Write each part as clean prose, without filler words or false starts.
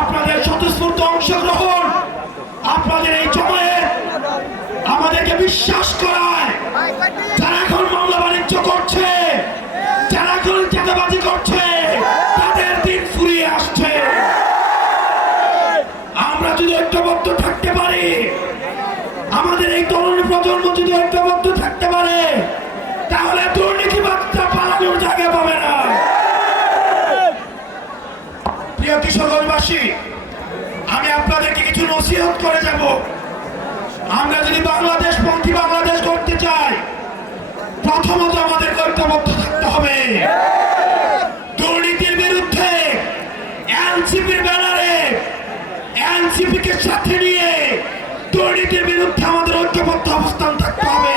আপনাদের স্বতঃস্ফূর্ত অংশগ্রহণ, আপনাদের এই জমায়ে আমাদেরকে বিশ্বাস করায়, যারা এখন মামলা বাণিজ্য করছে, যারা এখন চাঁদাবাজি করছে, তাদের দিন ফুরিয়ে আসছে। আমরা যদি ঐক্যবদ্ধ থাকতে পারি, আমাদের এই তরুণ প্রজন্ম যদি ঐক্যবদ্ধ থাকতে পারে, তাহলে দুর্নীতিবাদটা পালানোর জায়গা পাবে না। প্রিয় কিশোরগঞ্জবাসী, আমি আপনাদেরকে কিছু নসিহত করে যাব। আমরা যদি বাংলাদেশপন্থী বাংলাদেশ করতে চাই, প্রথমত আমাদের ঐক্যবদ্ধ থাকতে হবে। দুর্নীতির বিরুদ্ধে এনসিপির ব্যানারে, এনসিপিকে সাথে নিয়ে দুর্নীতির বিরুদ্ধে আমাদের ঐক্যবদ্ধ অবস্থান থাকতে হবে।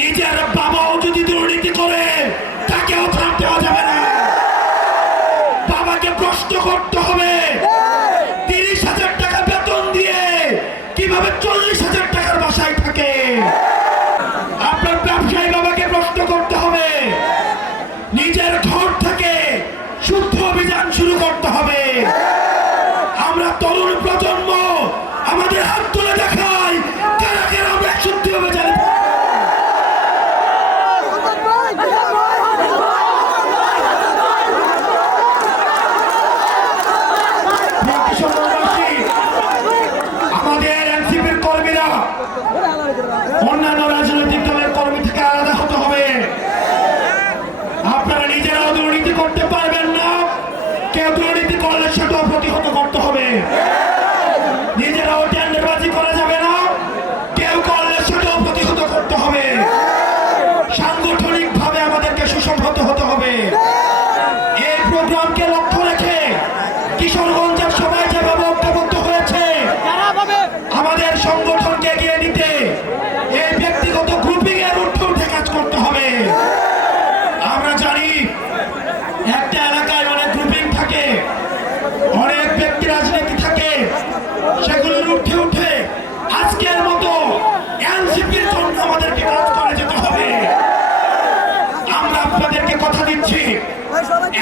নিজের বাবাও যদি দুর্নীতি করে, তাকেও ছাড় দেওয়া যাবে না। বাবাকে প্রশ্ন করতে হবে, 30,000 টাকা বেতন দিয়ে কিভাবে 40,000 টাকার বাসায় থাকে। আপনার ব্যবসায়ী বাবাকে প্রশ্ন করতে হবে, নিজের ঘর থেকে শুদ্ধ অভিযান শুরু করতে হবে। আমরা তরুণ প্রজন্ম আমাদের হাত তুলে দেখাই, কারা কারা আমরা শুদ্ধ অভিযানে। আমাদের এনসিপির কর্মীরা অন্যান্য রাজনৈতিক দলের কর্মী থেকে আলাদা হতে হবে। আপনারা নিজেরাও দুর্নীতি করতে পারবেন না, কেউ দুর্নীতি করলে সেটাও প্রতিহত করতে হবে। নিজেরাও টেন্ডারবাজি করা যাবে না, কেউ করলে সেটাও প্রতিহত করতে হবে। সাংগঠনিক ভাবে আমাদেরকে সুসংহত হতে হবে। এই প্রোগ্রামকে লক্ষ্য রেখে কিশোরগঞ্জের সবাই যেভাবে ঐক্যবদ্ধ হয়েছে, আমাদের সংগঠনকে এগিয়ে নিতে এই ব্যক্তিগত গ্রুপিং এর ঊর্ধ্বে উঠে কাজ করতে হবে। আমরা জানি একটা এলাকায় অনেক গ্রুপিং থাকে, অনেক ব্যক্তি রাজনীতি থাকে, সেগুলোর ঊর্ধ্বে উঠে আজকের মতো এনসিপির জন্য আমাদেরকে কাজ করে যেতে হবে। আমরা আপনাদেরকে কথা দিচ্ছি,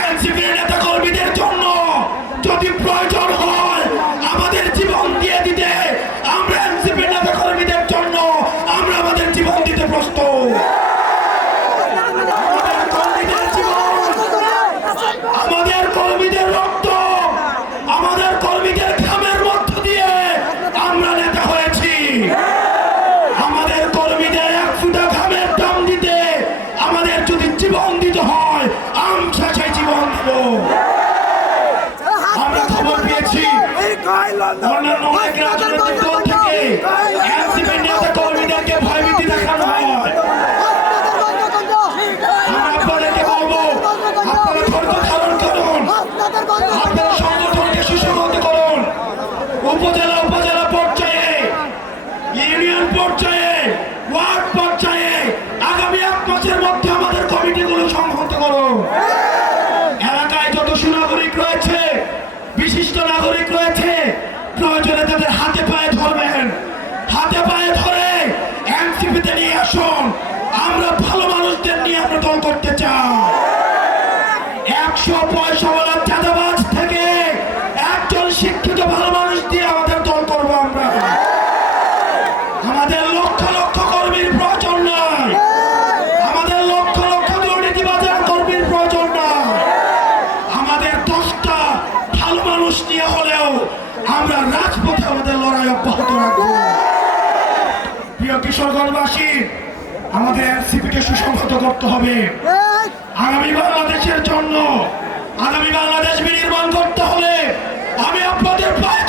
এনসিপির নেতা কর্মীদের জন্য যদি প্রয়োজন হয় আমাদের জীবন দিয়ে দিতে, আমরা এনসিপির নেতা কর্মীদের জন্য আমরা আমাদের জীবন দিতে প্রস্তুত। আমাদের কর্মীদের রক্ত, আমাদের কর্মীদের ঘামের মধ্য দিয়ে আমরা নেতা হয়েছি। আমাদের কর্মীদের এক ফুটা ঘামের দাম দিতে আমাদের যদি জীবন দিতে হয়, আমরা সেই জীবন দেব। আমরা খবর পেয়েছি অন্যান্য অনেক রাজনৈতিক দল থেকে এনসিপির নেতা কর্মীদেরকে ভয়ভীতি দেখানো হয়। আমরা আপনাদেরকে বলবো, আপনারা ধৈর্য ধারণ করুন, আপনারা সংগঠনকে সুসংহত করুন। উপজেলা উপজেলা পর্যায়ে, ইউনিয়ন পর্যায়ে, ওয়ার্ড পর্যায়ে আগামী 1 মাসের মধ্যে আমাদের কমিটিগুলো সংহত করুন। এলাকায় যত সুনাগরিক রয়েছে, বিশিষ্ট নাগরিক রয়েছে, প্রয়োজনে তাদের হাতে পায়ে ধরবেন। হাতে পায়ে ধরে এনসিপিতে নিয়ে আসুন। আমরা ভালো মানুষদের নিয়ে আমরা দল করতে চাই। 100 পয়সাওয়ালা চাঁদাবাজ থেকে একজন শিক্ষিত ভালো মানুষ দিয়ে আমাদের দল করব। আমরা আমাদের লক্ষ লক্ষ কর্মীর প্রয়োজন নয়, আমাদের লক্ষ লক্ষ দুর্নীতিবাজার কর্মীর প্রয়োজন নয়। আমাদের 10টা ভালো মানুষ নিয়ে হলেও আমরা রাজপথে আমাদের লড়াই অব্যাহত রাখবো। প্রিয় কিশোরগঞ্জবাসী, আমাদের এনসিপিকে সুসংহত করতে হবে। আগামী বাংলাদেশের জন্য, আগামী বাংলাদেশ বিনির্মাণ করতে হলে আমি আপনাদের পায়ে